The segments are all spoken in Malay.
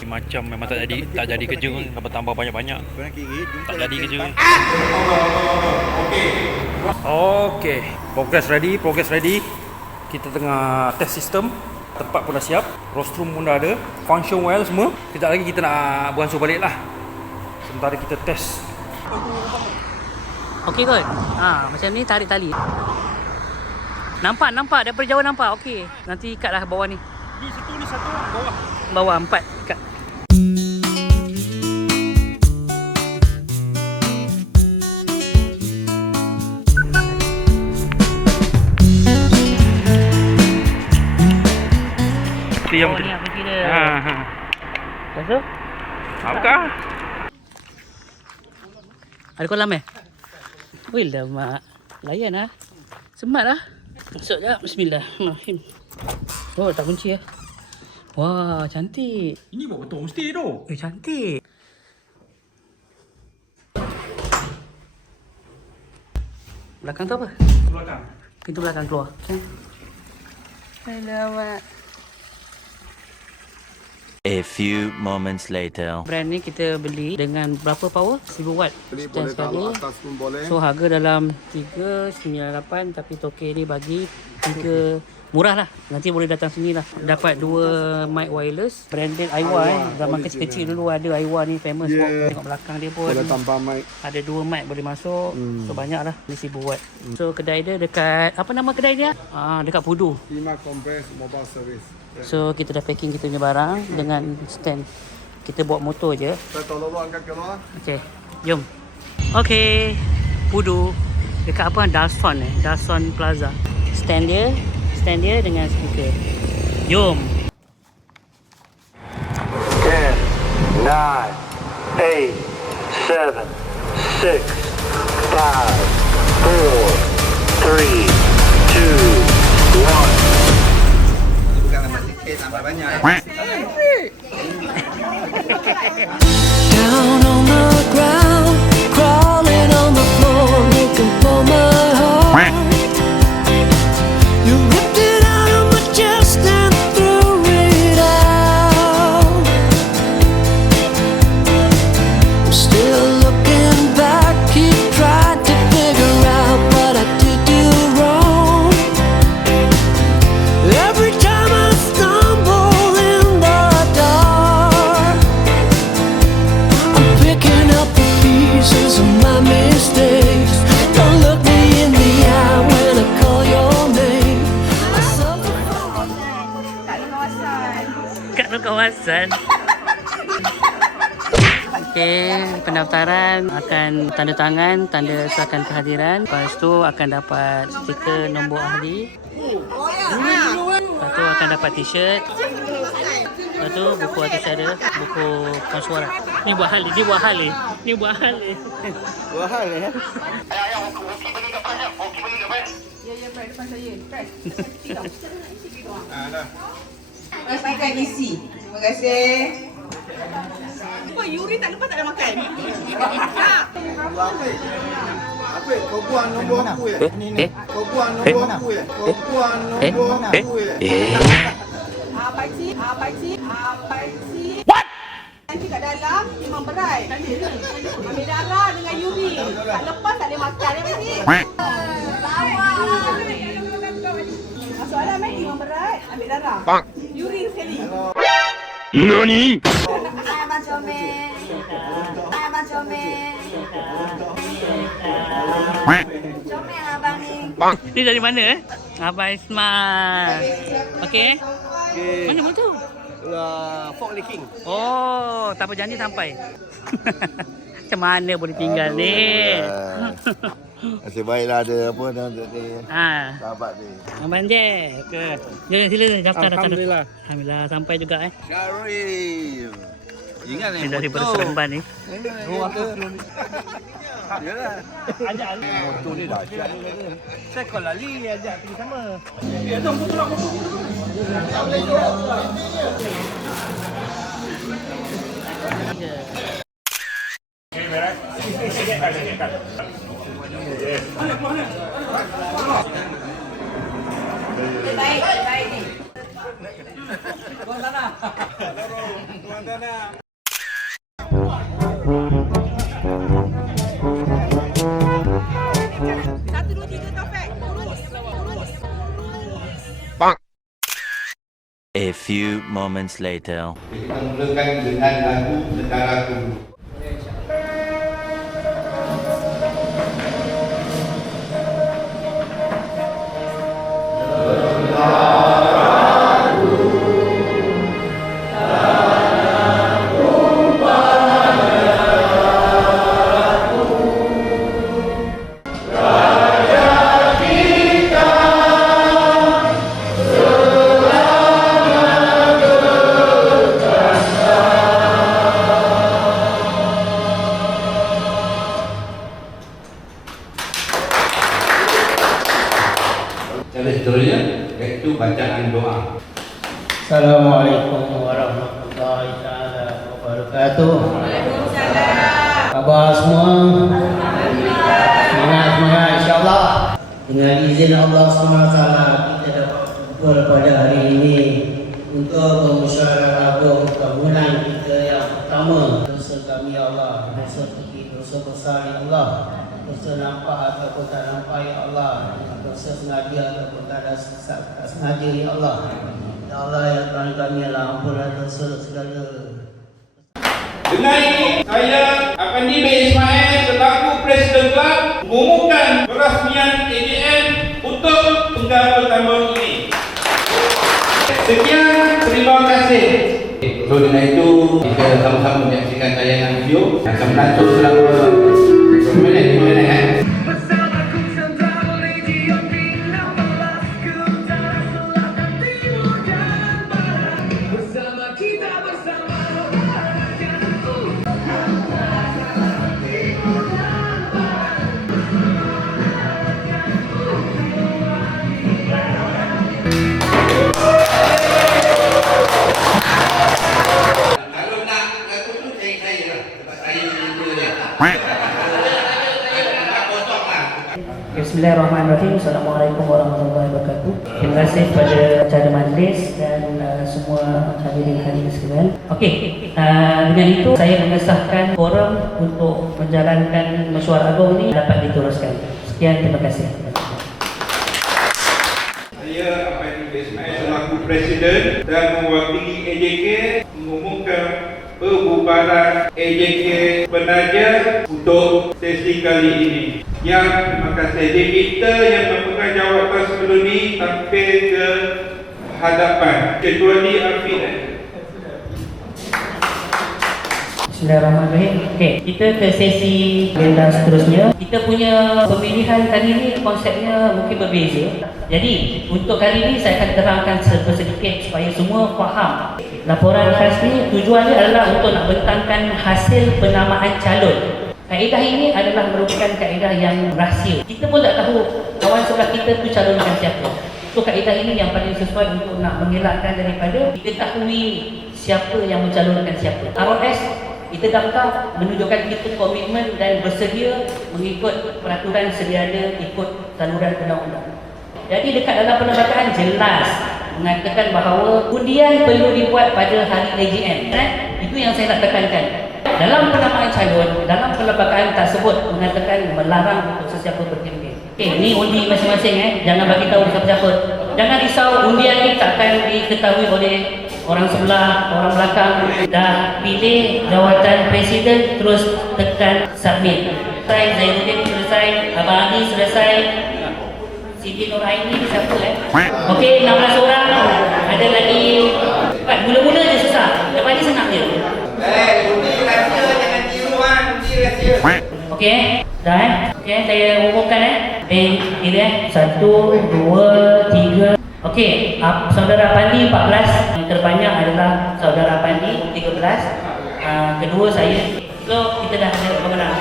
Macam memang tak jadi kerja pun, dapat tambah banyak-banyak. Tak jadi kerja. Okey, progress ready. Kita tengah test sistem. Tempat pun dah siap, rostrum pun dah ada, function well semua. Kejap lagi kita nak beransur balik lah. Sementara kita test. Okey kot. Macam ni tarik tali. Nampak daripada jauh nampak. Okey. Nanti ikatlah bawah ni. Ni satu, bawah. Bawah 4 ikat. Yang ni apa kira? Lepas tu? Apakah? Ada kolam Wih lah mak. Layan lah. Semat lah. Masuk sekejap. Bismillahirrahmanirrahim. Oh, tak kunci Wah, cantik. Ini buat betul mesti tu. Cantik. Belakang tu apa? Belakang. Pintu belakang keluar. Alamak. A few moments later. Brand ni kita beli dengan berapa power? 1000 watt. Beli Stand boleh sekali. taruh atas pun boleh. So harga dalam 398 tapi toke ni bagi 3 murah lah. Nanti boleh datang sini lah. Dapat 2 mic wireless branded Aiwa Zaman kecil-kecil dulu ada Aiwa ni famous. Tengok belakang dia pun Boleh tambah mic. ada 2 mic boleh masuk. So banyak lah. Ni 1000 watt. So kedai dia dekat, apa nama kedai dia? Dekat Pudu. Lima Compress Mobile Service. So kita dah packing kita punya barang dengan stand. Kita bawa motor je. Saya tolong angkat keluar. Okay, jom. Okay, Pudu dekat apa? Darson Plaza. Stand dia dengan speaker. Jom. 10, 9, 8, 7, 6, 5, 4, 3, 2, 1. Down on the ground, crawling on the floor, looking for my heart. You ripped it out of my chest and threw it out. I'm still looking back, keep trying to figure out what I did do wrong. Every time I stumble in the dark, I'm picking up the pieces of my mistakes. Don't look me in the eye when I call your name. I suffer from Kat dalam kawasan. Okay, pendaftaran akan tanda tangan, tanda serahkan kehadiran. Lepas tu akan dapat stiker nombor ahli. Lepas tu akan dapat t-shirt. Lepas tu buku artis ada, buku konsuara. Ni buat hal ni. Buat hal ya. Pakai isi. Terima kasih. Apa Yuri tak lupa tak ada makan? Apa? Kau buang nombor aku ya? Kau buang nombor aku ya? Kau buang nombor aku ya? Pakcik. What? Nanti kat dalam memang berat. Ambil darah dengan Yuri. Tak lepas tak boleh makan ya pakcik? Soalan memang berat. Ambil darah. Yuri sekali. Nani? Abang comel. Comel abang ni. Ni dari mana Abang Ismail. Okey. Mana motor? Fort Licking. Oh, tak apa janji sampai. Macam mana boleh tinggal ni? Nasib baiklah ada apa dah ni. Sahabat ni. Abang Jack. Sila daftar. Alhamdulillah. Alhamdulillah sampai juga Syarif. Ingat Ni daripada Seremban ni. Yalah. Ajak motor ni dah ajak. Saya kalau lali ajak pergi sama. Baik ni. Satu, dua, tiga, Taufik. Lurus. A few moments later. Kita mulakan dengan lagu Negaraku. Cara seterusnya iaitu bacaan doa. Assalamualaikum warahmatullahi taala wabarakatuh. Waalaikumsalam. Khabar semua? Semangat insya-Allah. Dengan izin Allah SWT kita dapat berkumpul pada hari ini untuk bermusyawarah agung tahunan kita yang pertama. Dosa kami ya Allah, dosa kecil, dosa besar ya Allah, dosa nampak ataupun tak nampak ya Allah, dosa sengaja ataupun tak sengaja ya Allah. Ya Allah ya Tuhan kami Allah, ampunlah dosa segala. Dengan ini, saya Afandi bin Ismail selaku Presiden Kelab mengumumkan perasmian AGM untuk penggal pertama ini. Sekian, terima kasih. So dengan itu kita sama-sama menyaksikan tayangan video yang akan berlangsung selama 5 minit. Kalau nak lagu tu saya lah. Sebab saya cerita dia. Tak kosong lah. Bismillahirrahmanirrahim. Assalamualaikum warahmatullahi wabarakatuh. Terima kasih kepada acara majlis dan semua hadirin sekalian. Okey, dengan itu saya mengesahkan forum untuk menjalankan mesyuarat agung ini dapat diteruskan. Sekian, terima kasih. Saya Afandi bin Ismail selaku Presiden dan mewakili AJK mengumumkan pembubaran AJK Penaja untuk sesi kali ini. Yang terima kasih. Jadi kita yang memegang jawatan sebelum ini tampil ke hadapan. Kecuali Alfie. Bismillahirrahmanirrahim. Okey, kita ke sesi agenda seterusnya. Kita punya pemilihan kali ini konsepnya mungkin berbeza. Jadi, untuk kali ini saya akan terangkan sedikit supaya semua faham. Laporan khas ni tujuannya adalah untuk nak bentangkan hasil penamaan calon. Kaedah ini adalah merupakan kaedah yang rahsia. Kita pun tak tahu kawan sebelah kita tu calonkan siapa. So kaedah ini yang paling sesuai untuk nak mengelakkan daripada diketahui siapa yang mencalonkan siapa. ROS kita daftar menunjukkan kita komitmen dan bersedia mengikut peraturan sedia ada ikut saluran undang-undang. Jadi dekat dalam perlembagaan jelas mengatakan bahawa undian perlu dibuat pada hari AGM. Itu yang saya nak tekankan. Dalam penamaan calon, dalam perlembagaan tersebut mengatakan melarang untuk sesiapa berkempen. Okey, ni undi masing-masing jangan bagi tahu siapa-siapa. Jangan risau, undian ni takkan diketahui oleh orang sebelah, orang belakang. Dah pilih jawatan presiden, terus tekan submit. Selesai, Zainuddin selesai, Abang Ali selesai, Siti Nuraini siapa Okey, 16 orang. Ada lagi. Mula-mula je susah, lepas ni senang je. Undi rahsia jangan tiru undi rahsia. Okey, dah Okey, saya umumkan kira 1, 2, 3. Okey, saudara Pandi 14, yang terbanyak adalah saudara Pandi 13. Kedua saya. So, kita dah ada pemenang.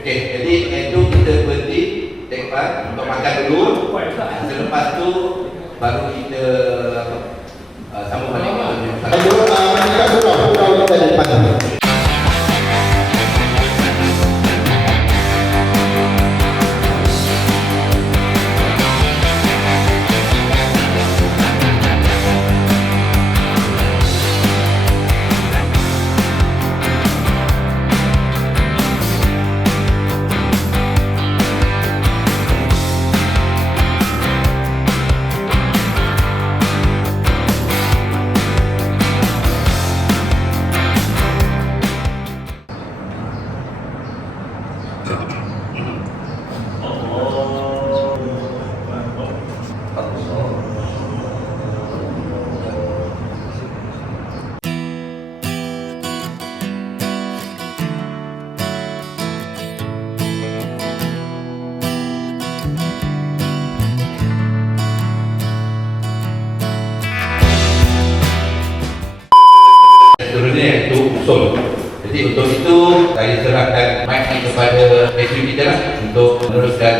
Okey, jadi itu kita berhenti take part untuk makan dulu. Selepas tu baru kita sambung balik. kepada SU kita lah untuk meneruskan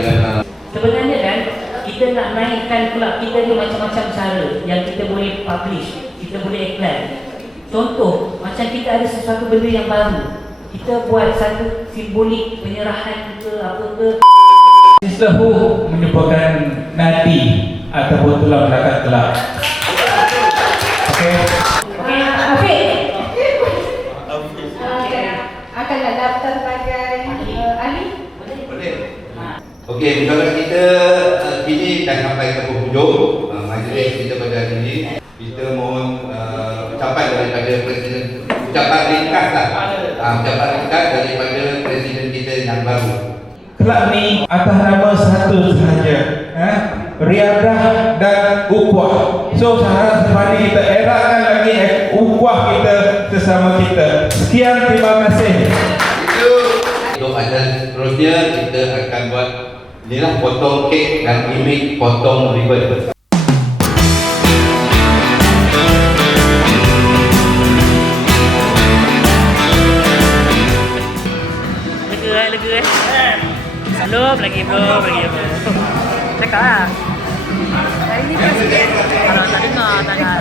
Sebenarnya kan, kita nak naikkan kelab kita ni macam-macam cara yang kita boleh publish, kita boleh iklan. Contoh, macam kita ada sesuatu benda yang baru, kita buat satu simbolik penyerahan ke apa ke. Islahu merupakan nadi ataupun tulang belakang kelab. Okey. Afiq Akan nak daftar sebagai ahli. boleh. Okey, misalnya kita kini dah sampai ke penghujung majlis kita pada hari ini. Kita mohon ucapan daripada Presiden, ucapan ringkas lah. Ucapan ringkas daripada Presiden kita yang baru. Kelab ni atas nama satu sahaja, riadah dan ukhuwah. So seharap sepadi kita eratkan lagi ukhuwah kita sesama kita. Sekian, terima kasih. Untuk acara seterusnya kita akan buat inilah potong kek dan imej potong ribbon. Lega. Belum lagi. Cakap lah. Hari ni presiden. Kalau tak dengar, tak nak.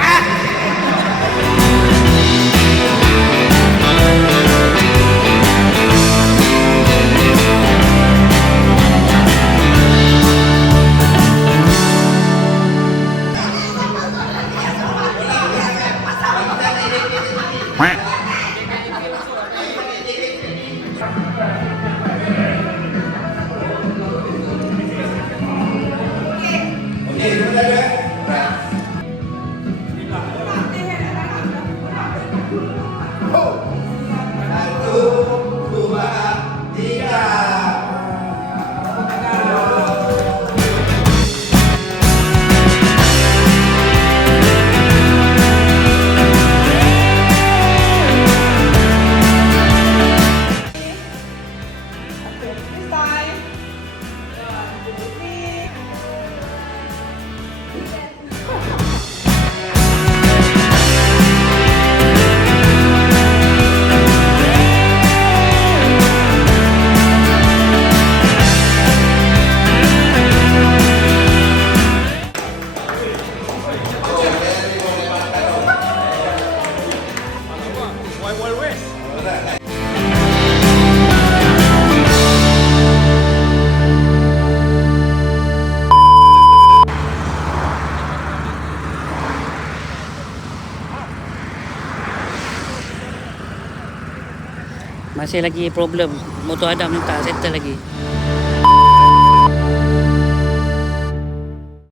Masih lagi problem. Motor Adam ni tak settle lagi.